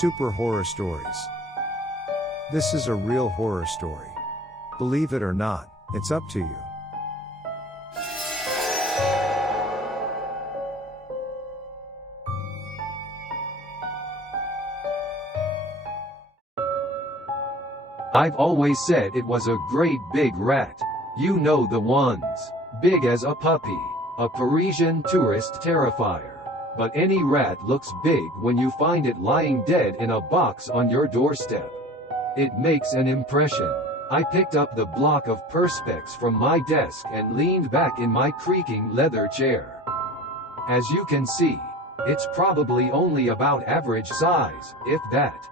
Super horror stories. This is a real horror story. Believe it or not, it's up to you. I've always said it was a great big rat. You know the ones. Big as a puppy. A Parisian tourist terrifier. But any rat looks big when you find it lying dead in a box on your doorstep. It makes an impression. I picked up the block of perspex from my desk and leaned back in my creaking leather chair. As you can see, it's probably only about average size, if that.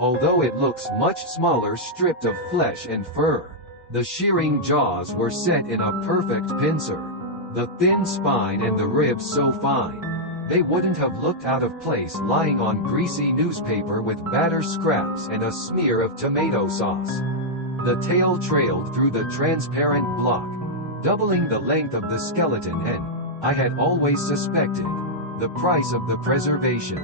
Although it looks much smaller, stripped of flesh and fur. The shearing jaws were set in a perfect pincer. The thin spine and the ribs so fine, they wouldn't have looked out of place lying on greasy newspaper with batter scraps and a smear of tomato sauce. The tail trailed through the transparent block, doubling the length of the skeleton, and, I had always suspected, the price of the preservation.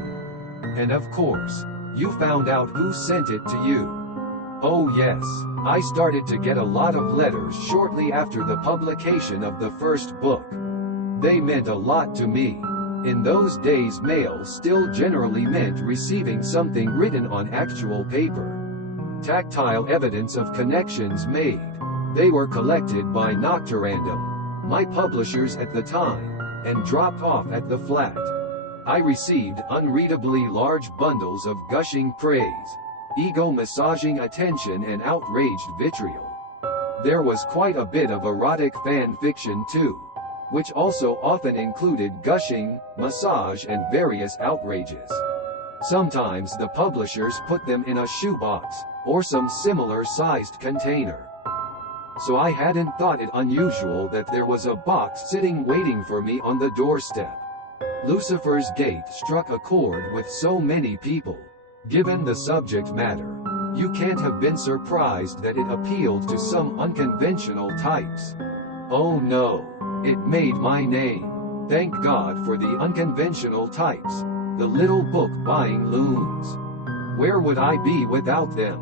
And of course, you found out who sent it to you. Oh yes, I started to get a lot of letters shortly after the publication of the first book. They meant a lot to me. In those days, mail still generally meant receiving something written on actual paper. Tactile evidence of connections made. They were collected by Nocturandum, my publishers at the time, and dropped off at the flat. I received unreadably large bundles of gushing praise, ego-massaging attention and outraged vitriol. There was quite a bit of erotic fan fiction too, which also often included gushing, massage and various outrages. Sometimes the publishers put them in a shoebox, or some similar sized container. So I hadn't thought it unusual that there was a box sitting waiting for me on the doorstep. Lucifer's Gate struck a chord with so many people. Given the subject matter, you can't have been surprised that it appealed to some unconventional types. Oh no. It made my name. Thank God for the unconventional types. The little book-buying loons. Where would I be without them?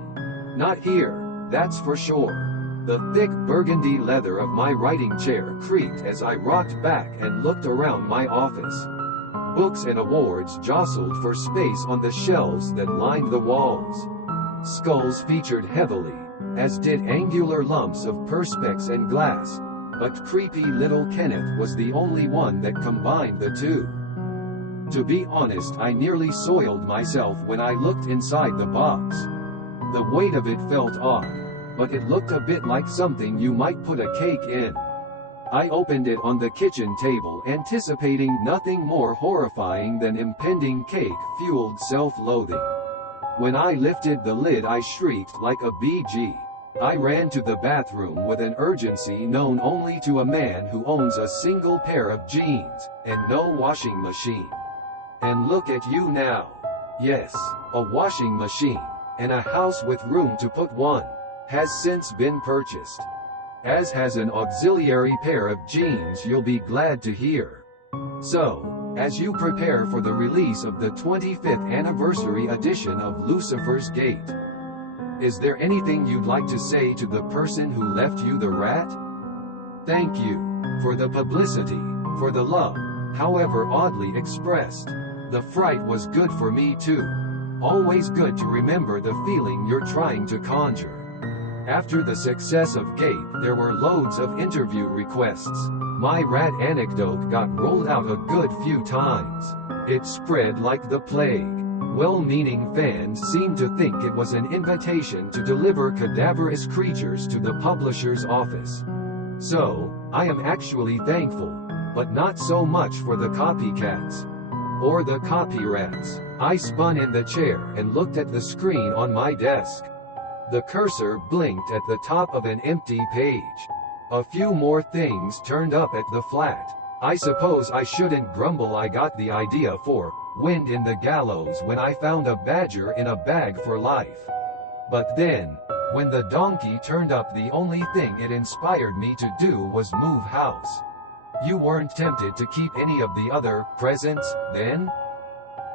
Not here, that's for sure. The thick burgundy leather of my writing chair creaked as I rocked back and looked around my office. Books and awards jostled for space on the shelves that lined the walls. Skulls featured heavily, as did angular lumps of perspex and glass. But creepy little Kenneth was the only one that combined the two. To be honest, I nearly soiled myself when I looked inside the box. The weight of it felt odd, but it looked a bit like something you might put a cake in. I opened it on the kitchen table, anticipating nothing more horrifying than impending cake-fueled self-loathing. When I lifted the lid, I shrieked like a BG. I ran to the bathroom with an urgency known only to a man who owns a single pair of jeans, and no washing machine. And look at you now. Yes, a washing machine, and a house with room to put one, has since been purchased. As has an auxiliary pair of jeans you'll be glad to hear. So, as you prepare for the release of the 25th anniversary edition of Lucifer's Gate, is there anything you'd like to say to the person who left you the rat? Thank you for the publicity, for the love, however oddly expressed. The fright was good for me too. Always good to remember the feeling you're trying to conjure. After the success of Gate, there were loads of interview requests. My rat anecdote got rolled out a good few times. It spread like the plague. Well-meaning fans seemed to think it was an invitation to deliver cadaverous creatures to the publisher's office. So, I am actually thankful, but not so much for the copycats. Or the copyrats. I spun in the chair and looked at the screen on my desk. The cursor blinked at the top of an empty page. A few more things turned up at the flat. I suppose I shouldn't grumble. I got the idea for Wind in the Gallows when I found a badger in a bag for life. But then, when the donkey turned up, the only thing it inspired me to do was move house. You weren't tempted to keep any of the other presents, then?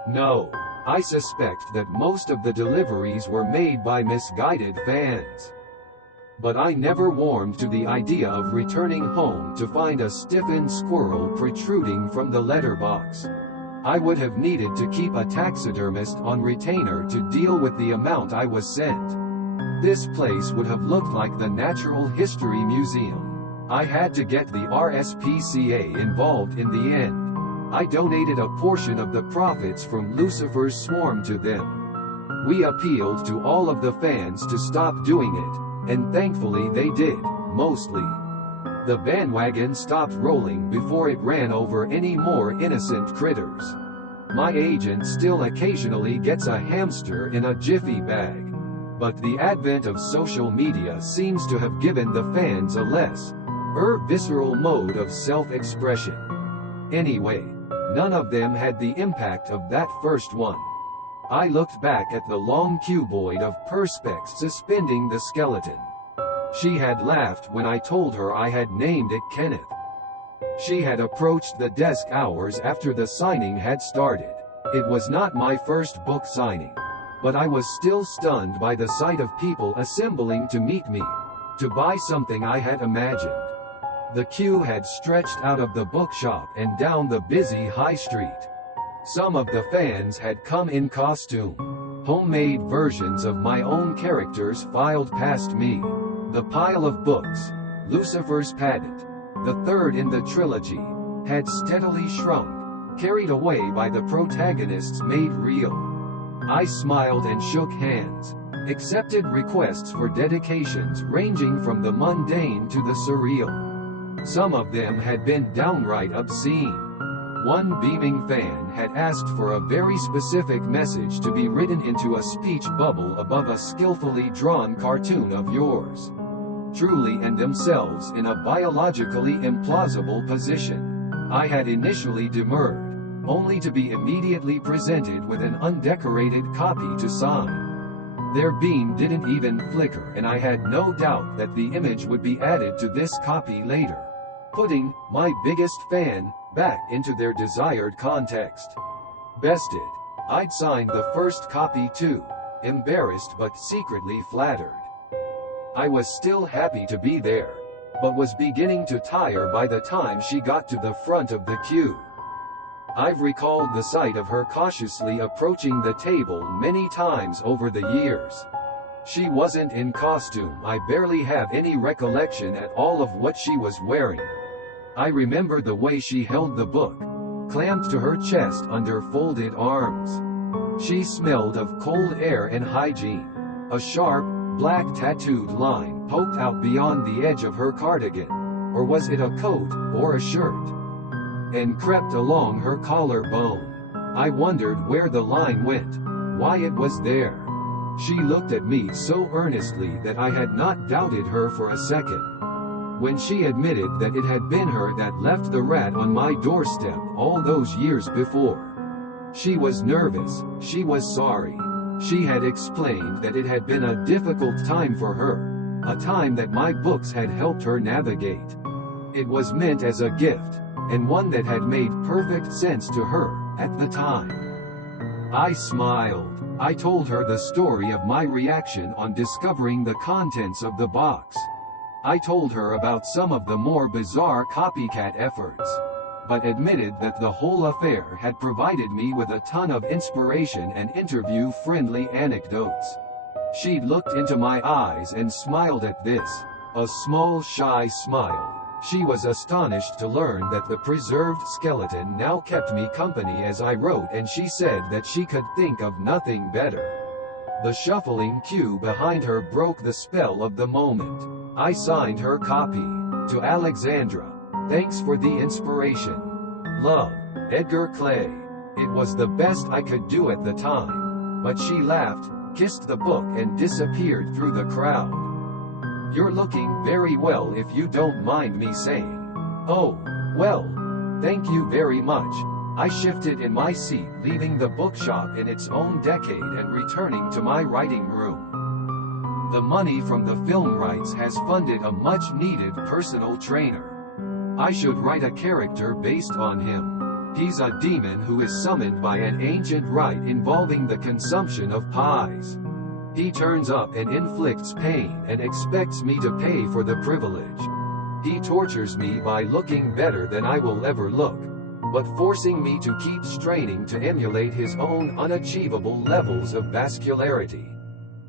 No. I suspect that most of the deliveries were made by misguided fans. But I never warmed to the idea of returning home to find a stiffened squirrel protruding from the letterbox. I would have needed to keep a taxidermist on retainer to deal with the amount I was sent. This place would have looked like the Natural History Museum. I had to get the RSPCA involved in the end. I donated a portion of the profits from Lucifer's swarm to them. We appealed to all of the fans to stop doing it, and thankfully they did, mostly. The bandwagon stopped rolling before it ran over any more innocent critters. My agent still occasionally gets a hamster in a jiffy bag. But the advent of social media seems to have given the fans a less visceral mode of self-expression. Anyway, none of them had the impact of that first one. I looked back at the long cuboid of perspex suspending the skeleton. She had laughed when I told her I had named it Kenneth. She had approached the desk hours after the signing had started. It was not my first book signing, but I was still stunned by the sight of people assembling to meet me, to buy something I had imagined. The queue had stretched out of the bookshop and down the busy high street. Some of the fans had come in costume. Homemade versions of my own characters filed past me. The pile of books, Lucifer's Patent, the third in the trilogy, had steadily shrunk, carried away by the protagonists made real. I smiled and shook hands, accepted requests for dedications ranging from the mundane to the surreal. Some of them had been downright obscene. One beaming fan had asked for a very specific message to be written into a speech bubble above a skillfully drawn cartoon of yours truly and themselves in a biologically implausible position. I had initially demurred, only to be immediately presented with an undecorated copy to sign. Their beam didn't even flicker, and I had no doubt that the image would be added to this copy later, putting my biggest fan back into their desired context. Bested. I'd signed the first copy too, embarrassed but secretly flattered. I was still happy to be there, but was beginning to tire by the time she got to the front of the queue. I've recalled the sight of her cautiously approaching the table many times over the years. She wasn't in costume. I barely have any recollection at all of what she was wearing. I remember the way she held the book, clamped to her chest under folded arms. She smelled of cold air and hygiene. A sharp, black tattooed line poked out beyond the edge of her cardigan, or was it a coat, or a shirt, and crept along her collarbone. I wondered where the line went, why it was there. She looked at me so earnestly that I had not doubted her for a second. When she admitted that it had been her that left the rat on my doorstep all those years before. She was nervous, she was sorry. She had explained that it had been a difficult time for her, a time that my books had helped her navigate. It was meant as a gift, and one that had made perfect sense to her at the time. I smiled. I told her the story of my reaction on discovering the contents of the box. I told her about some of the more bizarre copycat efforts, but admitted that the whole affair had provided me with a ton of inspiration and interview-friendly anecdotes. She'd looked into my eyes and smiled at this, a small shy smile. She was astonished to learn that the preserved skeleton now kept me company as I wrote, and she said that she could think of nothing better. The shuffling queue behind her broke the spell of the moment. I signed her copy. To Alexandra. Thanks for the inspiration. Love, Edgar Clay. It was the best I could do at the time. But she laughed, kissed the book and disappeared through the crowd. You're looking very well, if you don't mind me saying. Oh, well, thank you very much. I shifted in my seat, leaving the bookshop in its own decade and returning to my writing room. The money from the film rights has funded a much-needed personal trainer. I should write a character based on him. He's a demon who is summoned by an ancient rite involving the consumption of pies. He turns up and inflicts pain and expects me to pay for the privilege. He tortures me by looking better than I will ever look, but forcing me to keep straining to emulate his own unachievable levels of vascularity.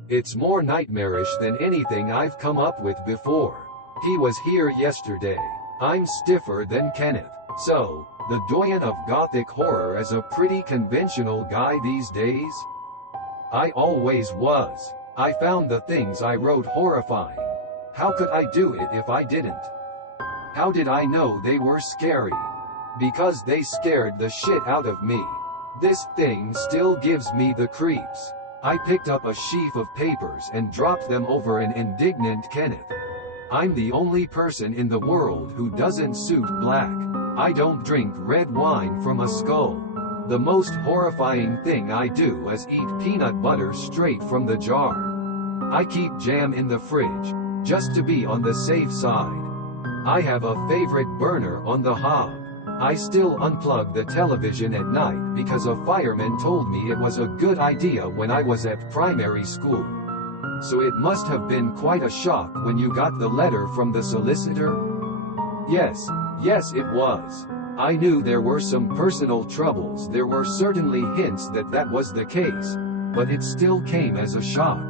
It's more nightmarish than anything I've come up with before. He was here yesterday. I'm stiffer than Kenneth. So, the doyen of Gothic horror is a pretty conventional guy these days? I always was. I found the things I wrote horrifying. How could I do it if I didn't? How did I know they were scary? Because they scared the shit out of me. This thing still gives me the creeps. I picked up a sheaf of papers and dropped them over an indignant Kenneth. I'm the only person in the world who doesn't suit black. I don't drink red wine from a skull. The most horrifying thing I do is eat peanut butter straight from the jar. I keep jam in the fridge, just to be on the safe side. I have a favorite burner on the hob. I still unplug the television at night because a fireman told me it was a good idea when I was at primary school. So it must have been quite a shock when you got the letter from the solicitor? Yes, it was. I knew there were some personal troubles. There were certainly hints that that was the case, but it still came as a shock.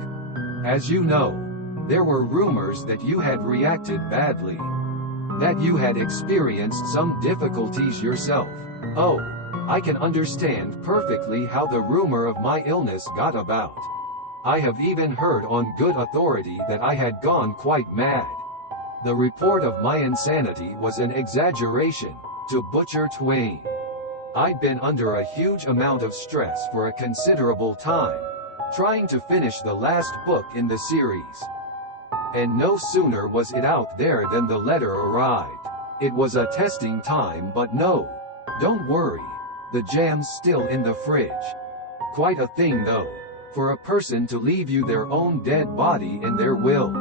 As you know, there were rumors that you had reacted badly. That you had experienced some difficulties yourself. Oh, I can understand perfectly how the rumor of my illness got about. I have even heard on good authority that I had gone quite mad. The report of my insanity was an exaggeration, to butcher twain. I'd been under a huge amount of stress for a considerable time, trying to finish the last book in the series. And no sooner was it out there than the letter arrived. It was a testing time, but no. Don't worry. The jam's still in the fridge. Quite a thing though, for a person to leave you their own dead body in their will.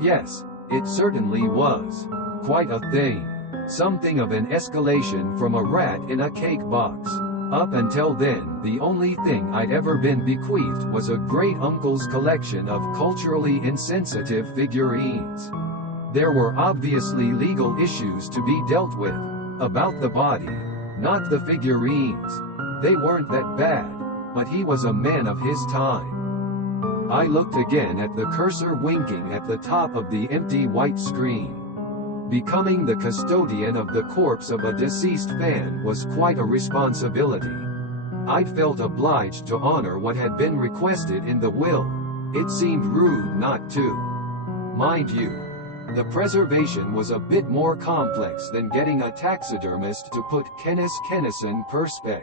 Yes, it certainly was. Quite a thing. Something of an escalation from a rat in a cake box. Up until then, the only thing I'd ever been bequeathed was a great-uncle's collection of culturally insensitive figurines. There were obviously legal issues to be dealt with. About the body. Not the figurines. They weren't that bad, but he was a man of his time. I looked again at the cursor winking at the top of the empty white screen. Becoming the custodian of the corpse of a deceased fan was quite a responsibility. I'd felt obliged to honor what had been requested in the will. It seemed rude not to. Mind you, the preservation was a bit more complex than getting a taxidermist to put Canis Kennison perspex.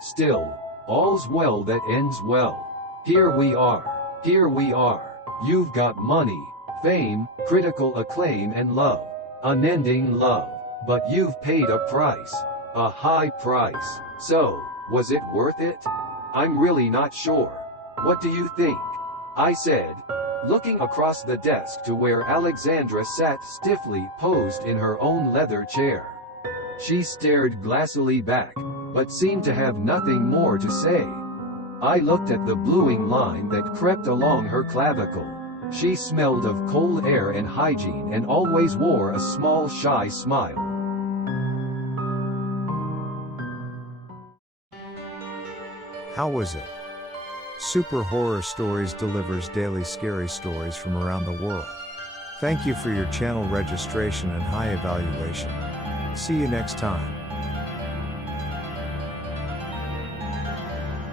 Still, all's well that ends well. Here we are. You've got money, fame, critical acclaim and love. Unending love. But you've paid a price. A high price. So, was it worth it? I'm really not sure. What do you think? I said, looking across the desk to where Alexandra sat stiffly posed in her own leather chair. She stared glassily back, but seemed to have nothing more to say. I looked at the bluing line that crept along her clavicle. She smelled of cold air and hygiene and always wore a small shy smile. How was it? Super Horror Stories delivers daily scary stories from around the world. Thank you for your channel registration and high evaluation. See you next time.